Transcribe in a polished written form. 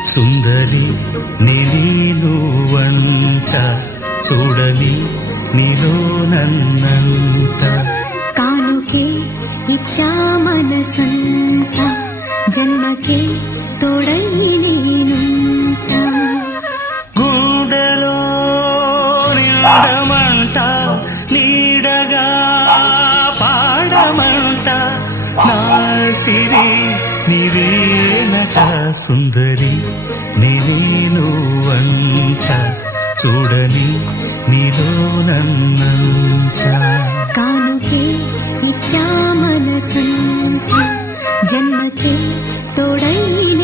సుందరి నేను వంట చూడని నీలో నన్నంట కానుకే ఇచ్చా మనసంత జన్మకే తోడై నేనుంట గుండెలో నిండమంట నీడగా పాడమంట నా సిరి నీవేనట సుందరి నేను వంట చూడని నీలో నన్నంత కానుకే ఇచ్చా మనసంత జన్మకే తోడై